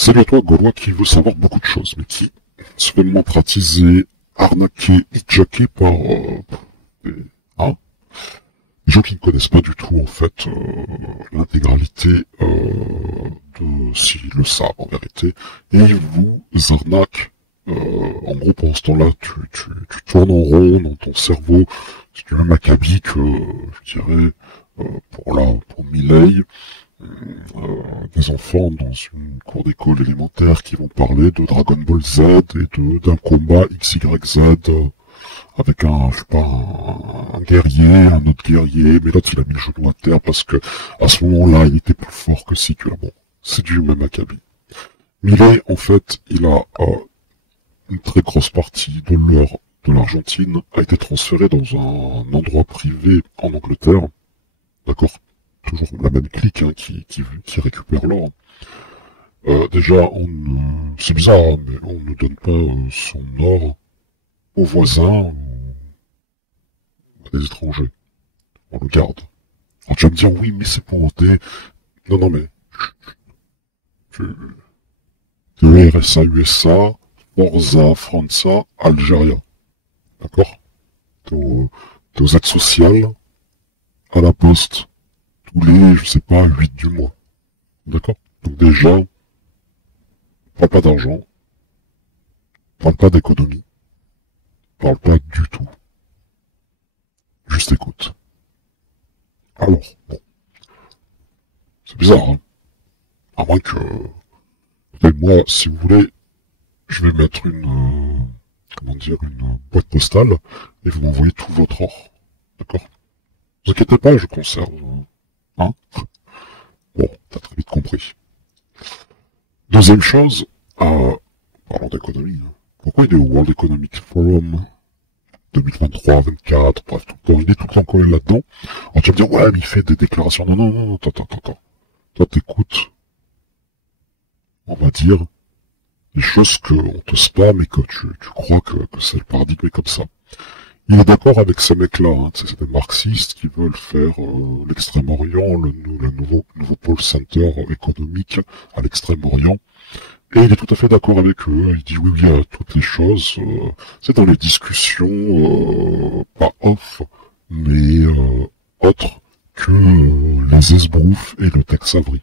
Salut à toi, Gaulois, qui veut savoir beaucoup de choses, mais qui se fait mentratiser, arnaquer, hijacker par des, hein, des gens qui ne connaissent pas du tout, en fait, l'intégralité de s'ils le savent, en vérité, et ils vous arnaquent. En gros, pendant ce temps-là, tu tournes en rond dans ton cerveau, c'est du même acabit que, je dirais, pour Milei, des enfants dans une cour d'école élémentaire qui vont parler de Dragon Ball Z et d'un combat XYZ avec je sais pas, un guerrier, un autre guerrier, mais l'autre il a mis le genou à terre parce que à ce moment-là il était plus fort que si que là. Bon, c'est du même acabit. Milei, en fait, il a une très grosse partie de l'Argentine a été transférée dans un endroit privé en Angleterre, d'accord, toujours la même clique hein, qui récupère l'or. Déjà, c'est bizarre, hein, mais on ne donne pas son or aux voisins ou à des étrangers. On le garde. Alors, tu vas me dire, oui, mais c'est pour des... Non, non, mais... Le RSA USA, Forza Franza, Algérie. D'accord? T'es aux aides sociales, à la poste, tous les, je sais pas, 8 du mois. D'accord? Donc déjà, parle pas d'argent, parle pas d'économie, parle pas du tout. Juste écoute. Alors, bon. C'est bizarre, hein? À moins que... Mais moi, si vous voulez, je vais mettre une boîte postale, et vous m'envoyez tout votre or. D'accord? Ne vous inquiétez pas, je conserve. Hein? Bon, t'as très vite compris. Deuxième chose, parlons d'économie, hein. Pourquoi il est au World Economic Forum 2023-24, bref, tout le temps, il est tout le temps collé là-dedans. Alors tu vas me dire, ouais, mais il fait des déclarations. Non, non, non, attends. Toi, t'écoutes, on va dire, les choses qu'on te spam et que tu crois que c'est le paradigme est comme ça. Il est d'accord avec ces mecs-là, hein, c'est des marxistes qui veulent faire l'Extrême-Orient, le nouveau pôle center économique à l'Extrême-Orient. Et il est tout à fait d'accord avec eux. Il dit oui, toutes les choses, c'est dans les discussions, pas off, mais autres que les esbroufs et le Tex Avery.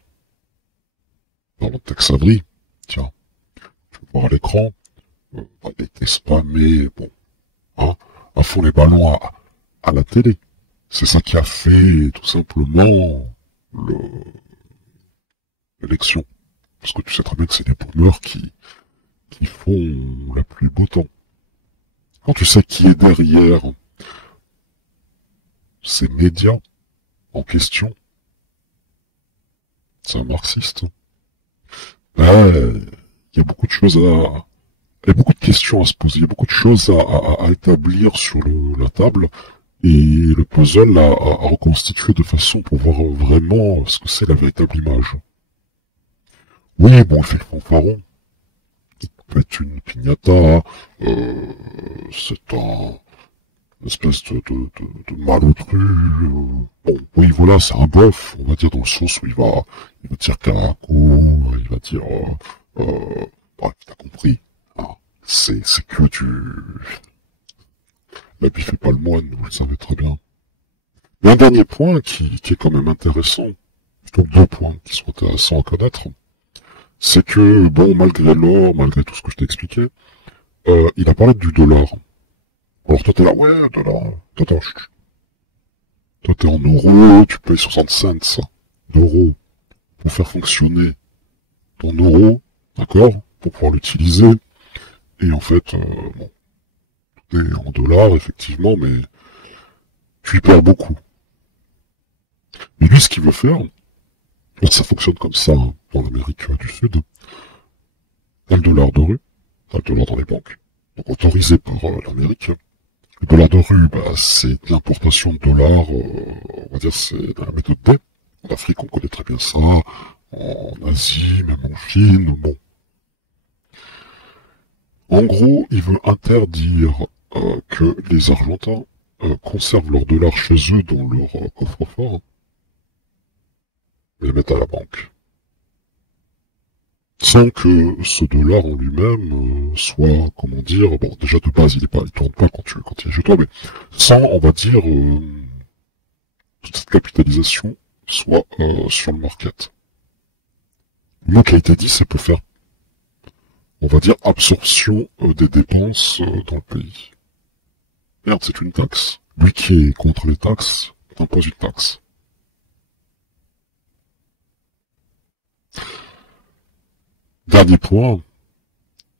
Dans le Tex Avery, tiens, tu peux voir à l'écran, il a été spammé, bon, hein, à fond les ballons à la télé. C'est ça qui a fait tout simplement l'élection. Parce que tu sais très bien que c'est des boomers qui font la pluie beau temps. Quand tu sais qui est derrière ces médias en question, c'est un marxiste. Il y a beaucoup de choses il y a beaucoup de questions à se poser, il y a beaucoup de choses à établir sur la table, et le puzzle à reconstituer de façon pour voir vraiment ce que c'est la véritable image. Oui, bon, il fait le fanfaron. Il peut être une piñata, c'est une espèce de malotru, bon, oui, voilà, c'est un bof, on va dire, dans le sens où il va dire caraco, il va dire, bref, t'as compris, hein, c'est que la bif fait pas le moine, vous le savez très bien. Mais un dernier point qui est quand même intéressant, plutôt deux points qui sont intéressants à connaître, c'est que, bon, malgré l'or, malgré tout ce que je t'ai expliqué, il a parlé du dollar. Alors toi t'es là, ouais, dollar, toi t'es en euros, tu payes 60 cents d'euros pour faire fonctionner ton euro, d'accord, pour pouvoir l'utiliser, et en fait, bon, tout est en dollars, effectivement, mais tu y perds beaucoup. Mais lui, ce qu'il veut faire, ça fonctionne comme ça, hein, dans l'Amérique du Sud, t'as le dollar de rue, t'as le dollar dans les banques, donc autorisé par l'Amérique. Le dollar de rue, c'est de l'importation de dollars, on va dire c'est la méthode D. En Afrique, on connaît très bien ça, en Asie, même en Chine, bon. En gros, il veut interdire que les Argentins conservent leurs dollars chez eux dans leur coffre-fort, et les mettent à la banque. sans que ce dollar en lui-même soit, comment dire, bon, déjà de base, il tourne pas quand il est chez toi, mais sans, on va dire, toute cette capitalisation soit sur le market. Le mot qui a été dit, c'est pour faire, on va dire, absorption des dépenses dans le pays. Merde, c'est une taxe. Lui qui est contre les taxes, impose une taxe. Dernier point,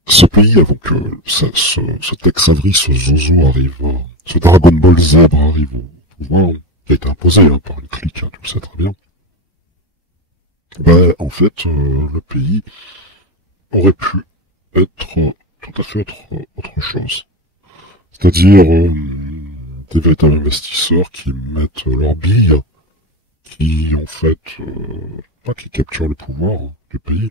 ce pays, avant que ce Tex Avery, ce Zozo arrive, ce Dragon Ball Zèbre arrive au pouvoir, qui a été imposé par une clique, tu le sais très bien, ben, en fait, le pays aurait pu être tout à fait autre chose. C'est-à-dire des véritables investisseurs qui mettent leurs billes, qui en fait, qui capturent le pouvoir du pays,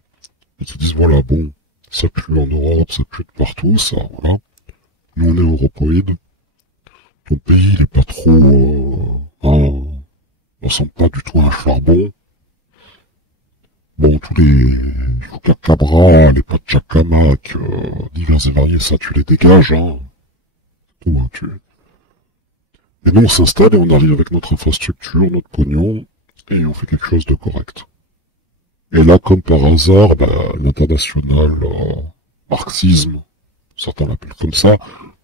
et qui disent voilà, bon, ça pue en Europe, ça pue de partout, ça, voilà. Nous on est européens, ton pays il est pas trop, on ressemble pas du tout à un charbon. Bon, tous les Cabra, les potes Jacamac, divers et variés, ça tu les dégages, hein. Tout, hein, Et nous on s'installe et on arrive avec notre infrastructure, notre pognon, et on fait quelque chose de correct. Et là, comme par hasard, l'international marxisme, certains l'appellent comme ça,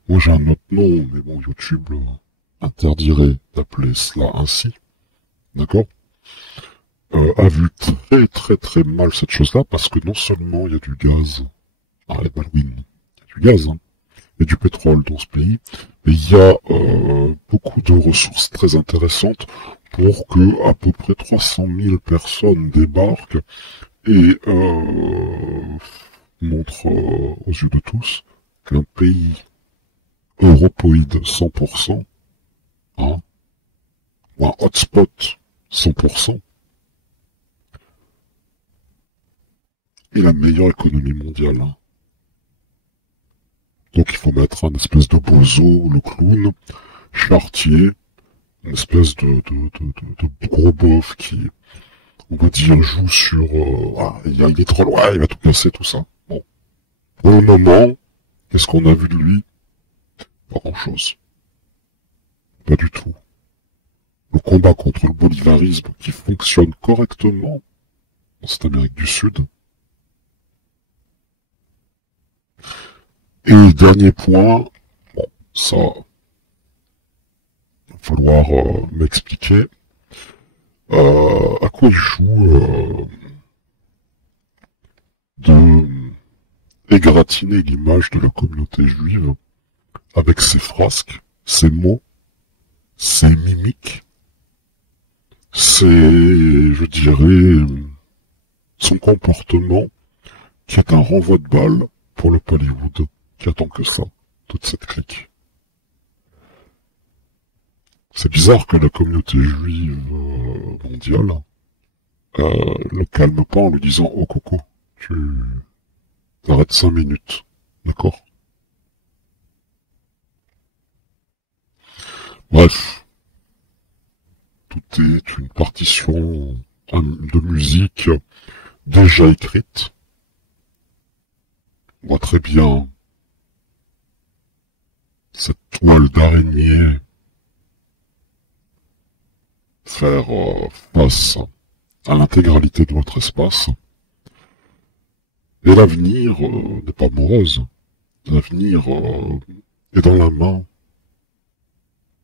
moi j'ai un autre nom, mais bon, YouTube interdirait d'appeler cela ainsi, d'accord, a vu très très très mal cette chose-là, parce que non seulement il y a du gaz, les Baldwin, il y a du gaz, hein, et du pétrole dans ce pays, mais il y a beaucoup de ressources très intéressantes pour que à peu près 300 000 personnes débarquent et montrent aux yeux de tous qu'un pays europoïde 100%, hein, ou un hotspot 100%, est la meilleure économie mondiale. Hein. Donc il faut mettre un espèce de bozo, le clown, Chartier, une espèce de gros bof qui, on va dire, joue sur il est trop loin, il va tout casser, tout ça. Bon. Pour le moment, qu'est-ce qu'on a vu de lui? Pas grand-chose. Pas du tout. Le combat contre le bolivarisme qui fonctionne correctement dans cette Amérique du Sud. Et dernier point, bon, ça, va falloir m'expliquer à quoi il joue de égratigner l'image de la communauté juive avec ses frasques, ses mots, ses mimiques, ses, je dirais, son comportement qui est un renvoi de balle pour le Hollywood qui attend que ça, toute cette clique. C'est bizarre que la communauté juive mondiale le calme pas en lui disant « Oh Coco, tu t'arrêtes 5 minutes, d'accord ?» Bref, tout est une partition de musique déjà écrite. On voit très bien cette toile d'araignée faire face à l'intégralité de votre espace. Et l'avenir n'est pas morose. L'avenir est dans la main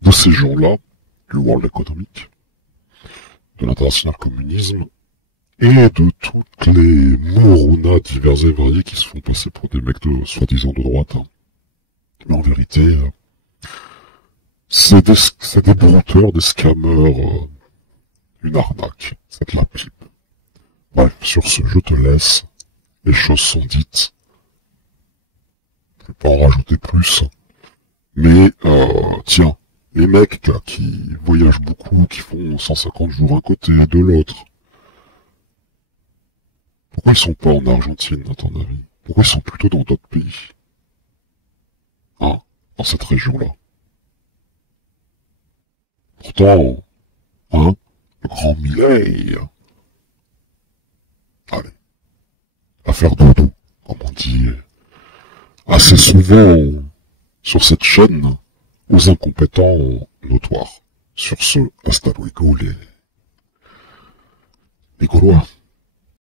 de ces gens-là, du World Economic, de l'international communisme, et de toutes les moronas divers et variés qui se font passer pour des mecs de soi-disant de droite. Hein. Mais en vérité, c'est des brouteurs, des scammers, une arnaque, c'est de la pipe. Bref, sur ce, je te laisse. Les choses sont dites. Je vais pas en rajouter plus. Mais, tiens, les mecs là, qui voyagent beaucoup, qui font 150 jours d'un côté et de l'autre, pourquoi ils sont pas en Argentine, à ton avis? Pourquoi ils sont plutôt dans d'autres pays? Hein? Dans cette région-là. Pourtant, hein? Le grand Milei. Allez. à faire dodo, comme on dit assez souvent sur cette chaîne, aux incompétents notoires. Sur ce, hasta luego les Gaulois.